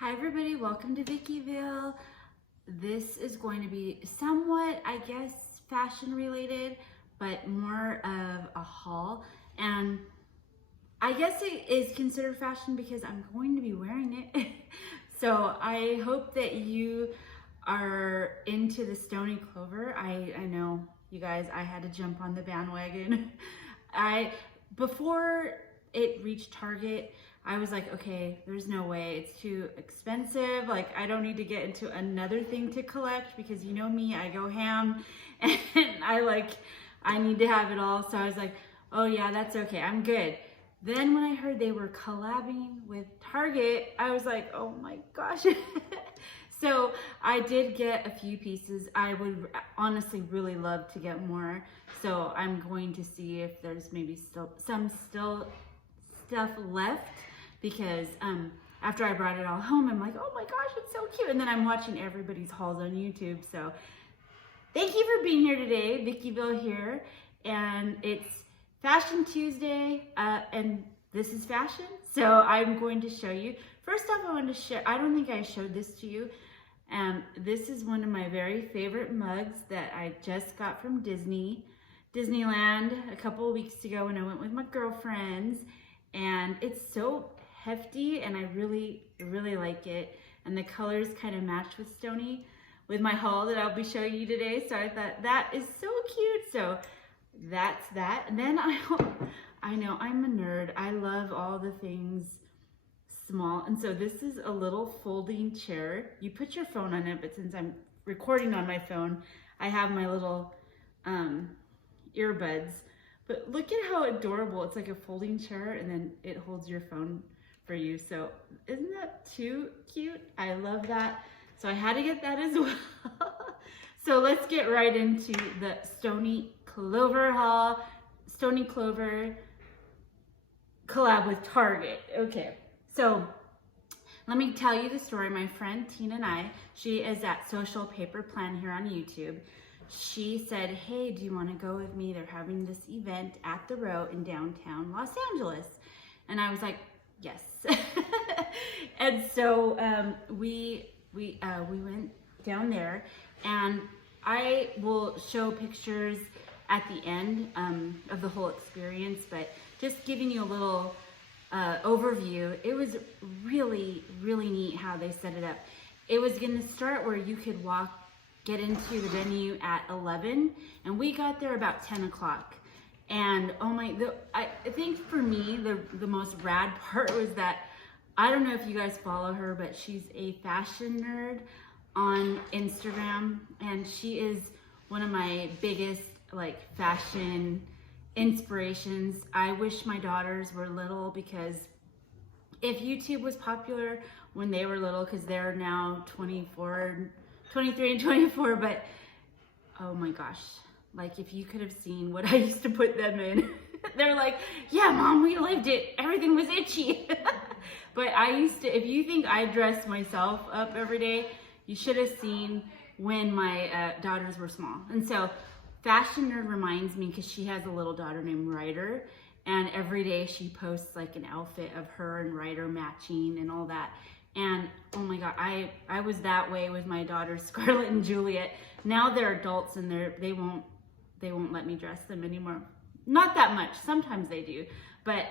Hi everybody, welcome to Vickyville. This is going to be somewhat, I guess, fashion related, but more of a haul. And I guess it is considered fashion because I'm going to be wearing it. So I hope that you are into the Stoney Clover. I know you guys, I had to jump on the bandwagon. Before it reached Target, I was like, okay, there's no way, it's too expensive. Like, I don't need to get into another thing to collect because you know me, I go ham and I need to have it all. So I was like, oh yeah, that's okay, I'm good. Then when I heard they were collabing with Target, I was like, oh my gosh. So I did get a few pieces. I would honestly really love to get more. So I'm going to see if there's maybe some stuff left, because after I brought it all home, I'm like, oh my gosh, it's so cute. And then I'm watching everybody's hauls on YouTube. So thank you for being here today. Vickyville here. And it's Fashion Tuesday, and this is fashion. So I'm going to show you. First off, I want to share, I don't think I showed this to you. This is one of my very favorite mugs that I just got from Disneyland a couple of weeks ago when I went with my girlfriends. And it's so hefty and I really like it. And the colors kind of match with Stoney with my haul that I'll be showing you today. So I thought that is so cute. So that's that. And then I know I'm a nerd. I love all the things small. And so this is a little folding chair. You put your phone on it, but since I'm recording on my phone, I have my little earbuds. But look at how adorable. It's like a folding chair and then it holds your phone for you. So isn't that too cute? I love that. So I had to get that as well. So let's get right into the Stoney Clover haul. Stoney Clover collab with Target. Okay, so let me tell you the story. My friend Tina and I, she is at Social Paper Plan here on YouTube. She said, hey, do you want to go with me? They're having this event at the Row in downtown Los Angeles. And I was like, yes. And so we went down there, and I will show pictures at the end of the whole experience, but just giving you a little overview. It was really neat how they set it up. It was going to start where you could get into the venue at 11, and we got there about 10 o'clock. And oh my, I think for me, the most rad part was that, I don't know if you guys follow her, but she's a fashion nerd on Instagram, and she is one of my biggest like fashion inspirations. I wish my daughters were little, because if YouTube was popular when they were little, because they're now 23 and 24, but oh my gosh, like if you could have seen what I used to put them in. They're like, yeah mom, we lived it, everything was itchy. But I used to, if you think I dressed myself up every day, you should have seen when my daughters were small. And so Fashion Nerd reminds me, because she has a little daughter named Ryder, and every day she posts like an outfit of her and Ryder matching and all that. And oh my god, I was that way with my daughters Scarlett and Juliet. Now they're adults and they won't let me dress them anymore. Not that much, sometimes they do. But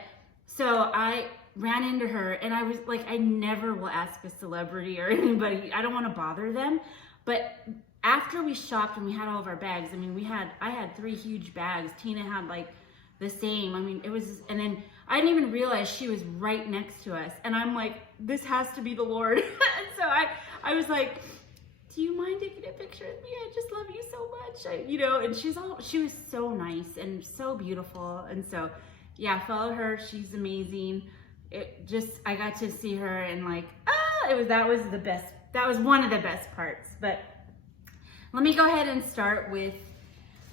so I ran into her, and I was like, I never will ask a celebrity or anybody, I don't want to bother them. But after we shopped and we had all of our bags, I mean, I had 3 huge bags. Tina had like the same. I mean, it was, and then I didn't even realize she was right next to us. And I'm like, this has to be the Lord. And so I was like, do you mind taking a picture with me? I just love you so much. And she was so nice and so beautiful. And so, yeah, follow her. She's amazing. I got to see her, and like, that was the best. That was one of the best parts. But let me go ahead and start with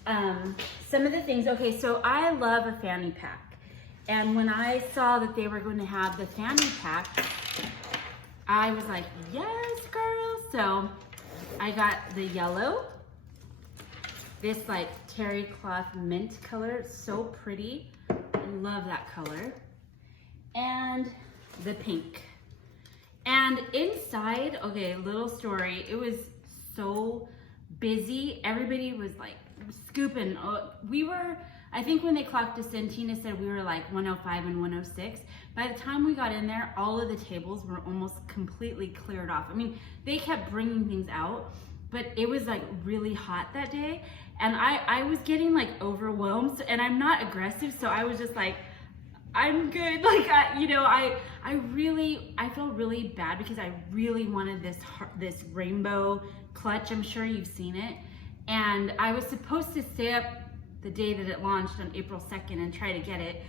some of the things. Okay, so I love a fanny pack. And when I saw that they were going to have the fanny pack, I was like, yes, girl. So I got the yellow, this like terry cloth mint color. It's so pretty. I love that color. And the pink. And inside, okay, little story, it was so busy. Everybody was like scooping. We were, I think when they clocked us in, Tina said we were like 105 and 106. By the time we got in there, all of the tables were almost completely cleared off. I mean, they kept bringing things out, but it was like really hot that day. And I was getting like overwhelmed, and I'm not aggressive, so I was just like, I'm good. Like, I feel really bad because I really wanted this rainbow clutch. I'm sure you've seen it. And I was supposed to stay up the day that it launched on April 2nd and try to get it.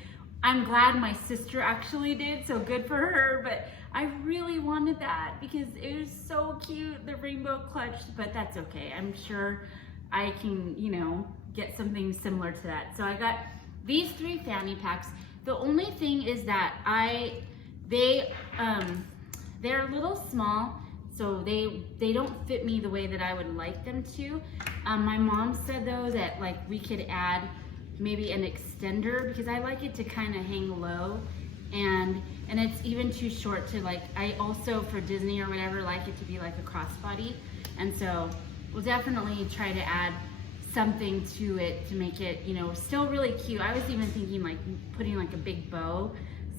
I'm glad my sister actually did, so good for her, but I really wanted that because it was so cute, the rainbow clutch, but that's okay. I'm sure I can, get something similar to that. So I got these 3 fanny packs. The only thing is that they're a little small, so they don't fit me the way that I would like them to. My mom said though that like we could add maybe an extender because I like it to kind of hang low, and it's even too short to like, I also for Disney or whatever like it to be like a crossbody, and so we'll definitely try to add something to it to make it, still really cute. I was even thinking like putting like a big bow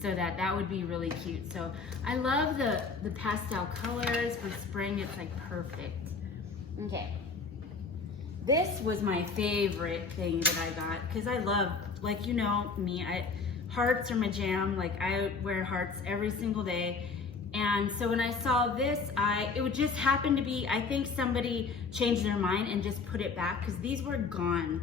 so that would be really cute. So I love the pastel colors for spring. It's like perfect. Okay. This was my favorite thing that I got because I love, like, me, hearts are my jam. Like I wear hearts every single day. And so when I saw this, it would just happen to be, I think somebody changed their mind and just put it back because these were gone.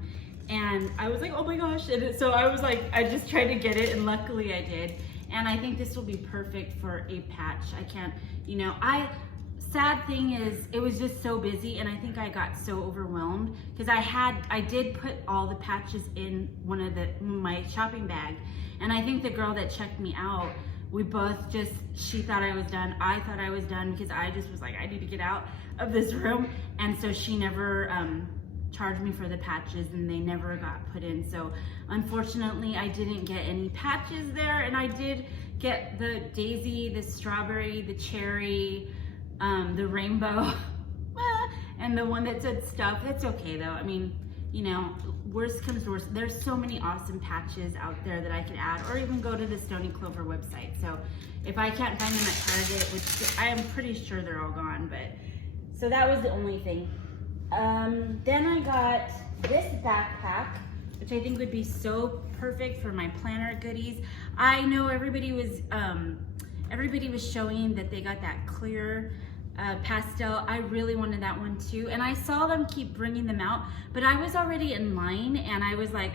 And I was like, oh my gosh. And so I was like, I just tried to get it, and luckily I did. And I think this will be perfect for a patch. I can't, sad thing is it was just so busy, and I think I got so overwhelmed because I did put all the patches in one of my shopping bag. And I think the girl that checked me out, we both she thought I was done. I thought I was done because I just was like, I need to get out of this room. And so she never charged me for the patches, and they never got put in. So unfortunately, I didn't get any patches there. And I did get the daisy, the strawberry, the cherry, the rainbow, and the one that said stuff. That's okay though. I mean, worst comes to worst, there's so many awesome patches out there that I could add, or even go to the Stoney Clover website. So if I can't find them at Target, which I am pretty sure they're all gone, but so that was the only thing. Then I got this backpack, which I think would be so perfect for my planner goodies. I know everybody was showing that they got that clear pastel. I really wanted that one too, and I saw them keep bringing them out, but I was already in line, and I was like,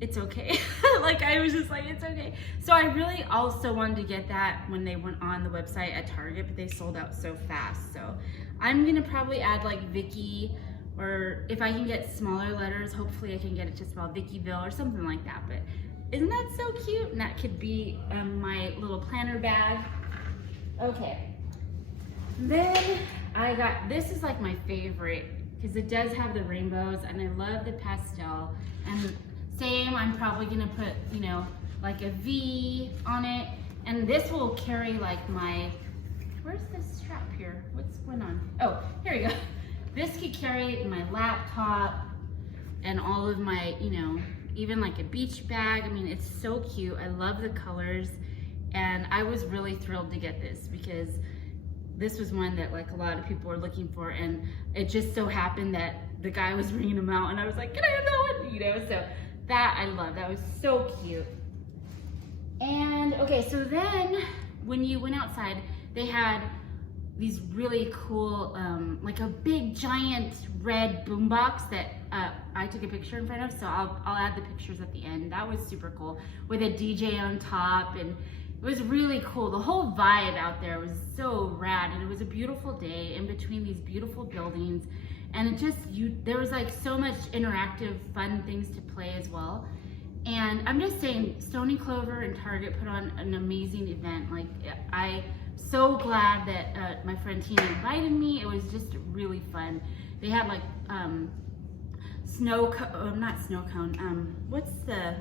it's okay. Like I was just like, it's okay. So I really also wanted to get that when they went on the website at Target, but they sold out so fast. So I'm gonna probably add like Vicky, or if I can get smaller letters, hopefully I can get it to spell Vickyville or something like that. But isn't that so cute? And that could be my little planner bag. Okay. Then I got, this is like my favorite because it does have the rainbows, and I love the pastel. And same, I'm probably gonna put, like a V on it. And this will carry like my, where's this strap here? What's going on? Oh, here we go. This could carry my laptop and all of my, even like a beach bag. I mean, it's so cute. I love the colors. And I was really thrilled to get this because this was one that like a lot of people were looking for, and it just so happened that the guy was bringing them out, and I was like, can I have that one? So that I love. That was so cute. And okay, so then when you went outside, they had these really cool, like a big giant red boombox that I took a picture in front of, so I'll add the pictures at the end. That was super cool, with a DJ on top, and it was really cool. The whole vibe out there was so rad, and it was a beautiful day in between these beautiful buildings, and it just, there was like so much interactive, fun things to play as well. And I'm just saying, Stoney Clover and Target put on an amazing event. Like, I'm so glad that my friend Tina invited me. It was just really fun. They had like not snow cone, what's the,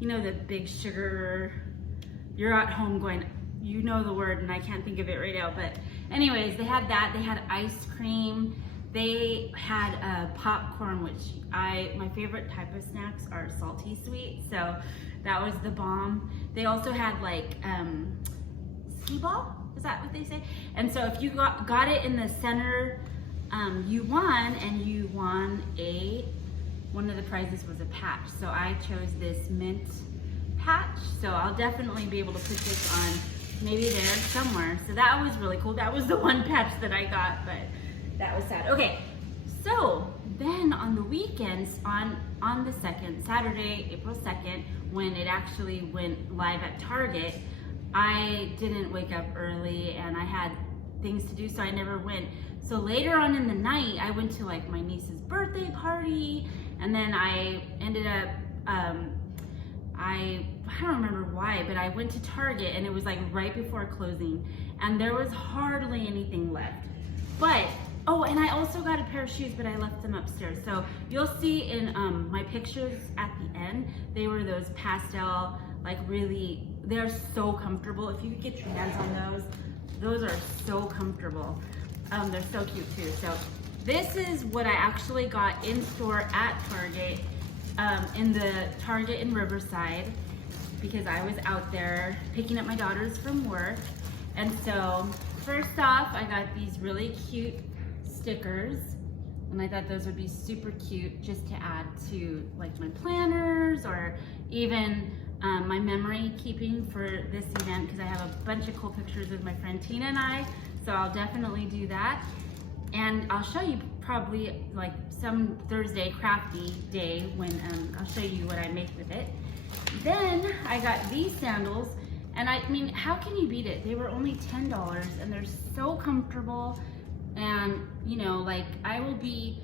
the big sugar, you're at home going, you know the word and I can't think of it right now, but anyways, they had that. They had ice cream. They had popcorn, which my favorite type of snacks are salty sweet, so that was the bomb. They also had like skee ball, is that what they say? And so if you got it in the center, you won, and you won one of the prizes was a patch. So I chose this mint patch, so I'll definitely be able to put this on maybe there somewhere. So that was really cool. That was the one patch that I got, but that was sad. Okay, so then on the weekends, on the 2nd, Saturday, April 2nd, when it actually went live at Target, I didn't wake up early and I had things to do, so I never went. So later on in the night, I went to like my niece's birthday party, and then I ended up, I don't remember why, but I went to Target and it was like right before closing and there was hardly anything left. But, oh, and I also got a pair of shoes, but I left them upstairs. So you'll see in my pictures at the end, they were those pastel, like really, they're so comfortable. If you could get your hands on those are so comfortable. They're so cute too. So this is what I actually got in store at Target, in the Target in Riverside, because I was out there picking up my daughters from work. And so first off, I got these really cute stickers, and I thought those would be super cute just to add to like my planners or even my memory keeping for this event, because I have a bunch of cool pictures with my friend Tina and I, so I'll definitely do that. And I'll show you probably like some Thursday crafty day when I'll show you what I make with it. Then I got these sandals, and I mean, how can you beat it? They were only $10 and they're so comfortable. And you know, like I will be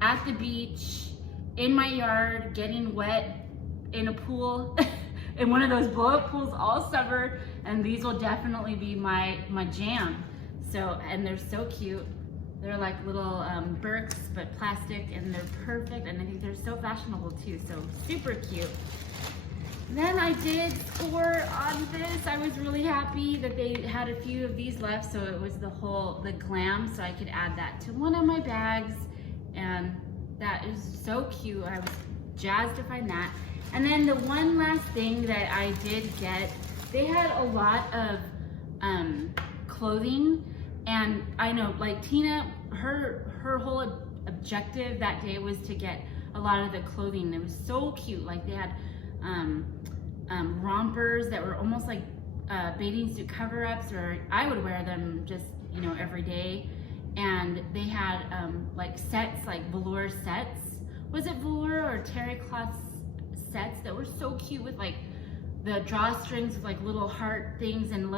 at the beach, in my yard, getting wet in a pool, in one of those blow-up pools all summer, and these will definitely be my jam. So, and they're so cute. They're like little Birks, but plastic, and they're perfect, and I think they're so fashionable too, so super cute. Then I did score on this. I was really happy that they had a few of these left, so it was the glam, so I could add that to one of my bags, and that is so cute. I was jazzed to find that. And then the one last thing that I did get, they had a lot of clothing, and I know like Tina, her whole objective that day was to get a lot of the clothing. It was so cute. Like they had rompers that were almost like bathing suit cover-ups, or I would wear them just, you know, every day. And they had like sets, like velour sets. Was it velour or terry cloth sets that were so cute with like the drawstrings with like little heart things and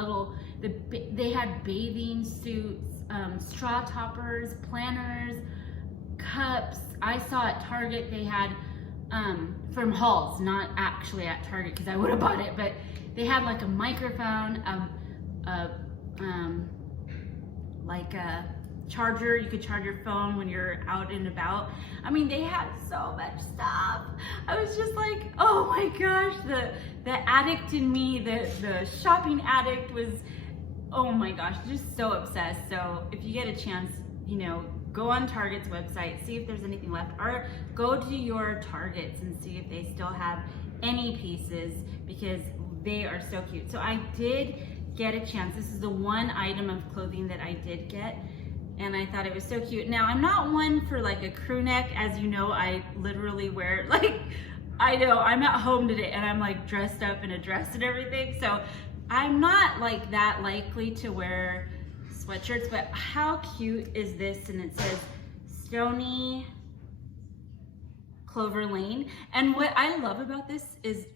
they had bathing suits, straw toppers, planners, cups. I saw at Target they had from Halls, not actually at Target because I would have bought it, but they had like a microphone, like a charger. You could charge your phone when you're out and about. I mean, they had so much stuff. I was just like, oh my gosh, the addict in me, the shopping addict was, oh my gosh, just so obsessed. So if you get a chance, you know, go on Target's website, see if there's anything left, or go to your Targets and see if they still have any pieces, because they are so cute. So I did get a chance. This is the one item of clothing that I did get, and I thought it was so cute. Now, I'm not one for like a crew neck. As you know, I literally wear, like, I know I'm at home today and I'm like dressed up in a dress and everything, so I'm not like that likely to wear sweatshirts. But how cute is this? And it says Stoney Clover Lane. And what I love about this is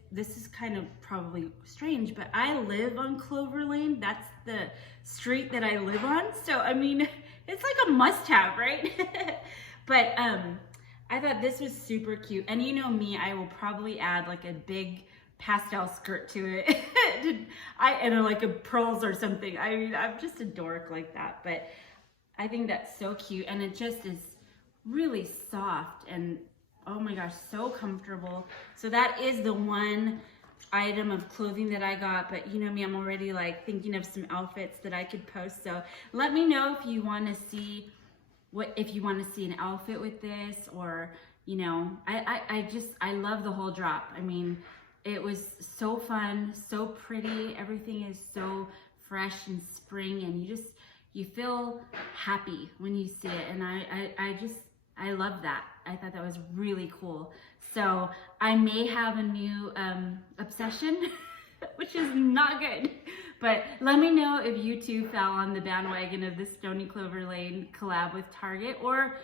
kind of probably strange, but I live on Clover Lane. That's the street that I live on. So, I mean, it's like a must-have, right? But I thought this was super cute. And you know me, I will probably add like a big pastel skirt to it. And like a pearls or something. I mean, I'm just a dork like that, but I think that's so cute. And it just is really soft and oh my gosh, so comfortable. So that is the one item of clothing that I got, but you know me, I'm already like thinking of some outfits that I could post. So let me know if you want to see if you want to see an outfit with this, or you know, I love the whole drop. I mean, it was so fun, so pretty. Everything is so fresh and spring, and you feel happy when you see it. And I love that. I thought that was really cool. So I may have a new obsession, which is not good. But let me know if you too fell on the bandwagon of the Stoney Clover Lane collab with Target, or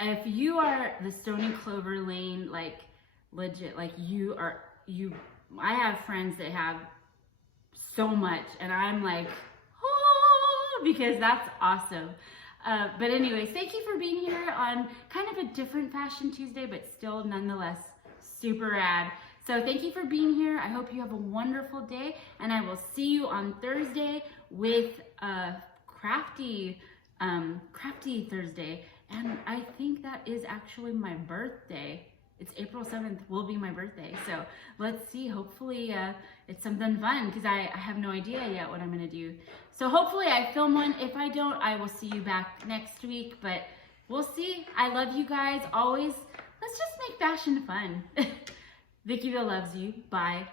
if you are the Stoney Clover Lane, like legit, like I have friends that have so much, and I'm like, oh, because that's awesome. But anyways, thank you for being here on kind of a different Fashion Tuesday, but still nonetheless super rad. So thank you for being here. I hope you have a wonderful day, and I will see you on Thursday with Crafty Thursday. And I think that is actually my birthday. It's April 7th will be my birthday. So let's see, hopefully it's something fun, because I have no idea yet what I'm gonna do. So hopefully I film one. If I don't, I will see you back next week, but we'll see. I love you guys always. Let's just make fashion fun. Vickyville loves you. Bye.